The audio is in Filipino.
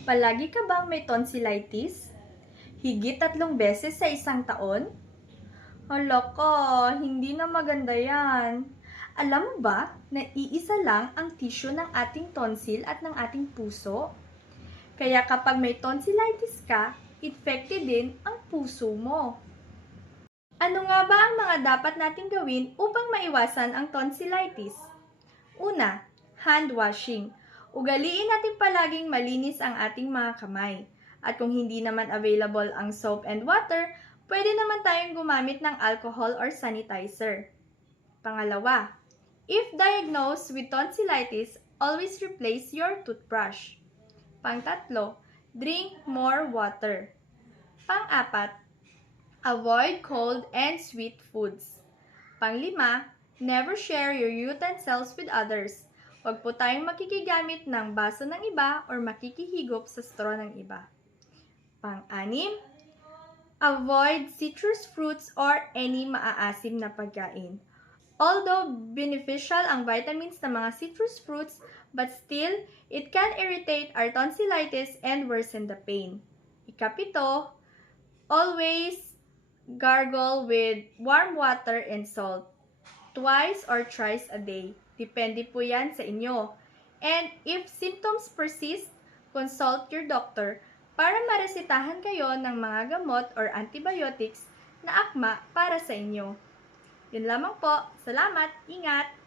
Palagi ka bang may tonsillitis? Higit 3 beses sa isang taon? Hala ka, hindi na maganda yan. Alam mo ba na iisa lang ang tissue ng ating tonsil at ng ating puso? Kaya kapag may tonsillitis ka, infected din ang puso mo. Ano nga ba ang mga dapat nating gawin upang maiwasan ang tonsillitis? Una, hand washing. Ugaliin natin palaging malinis ang ating mga kamay. At kung hindi naman available ang soap and water, pwede naman tayong gumamit ng alcohol or sanitizer. Pangalawa, if diagnosed with tonsillitis, always replace your toothbrush. Pangtatlo, drink more water. Pang-apat, avoid cold and sweet foods. Panglima, never share your utensils with others. Huwag po tayong makikigamit ng baso ng iba or makikihigop sa straw ng iba. Pang-anim, avoid citrus fruits or any maaasim na pagkain. Although beneficial ang vitamins ng mga citrus fruits, but still, it can irritate our tonsillitis and worsen the pain. Ikapito, always gargle with warm water and salt. Twice or thrice a day. Depende po yan sa inyo. And if symptoms persist, consult your doctor para maresetahan kayo ng mga gamot or antibiotics na akma para sa inyo. Yun lamang po. Salamat. Ingat!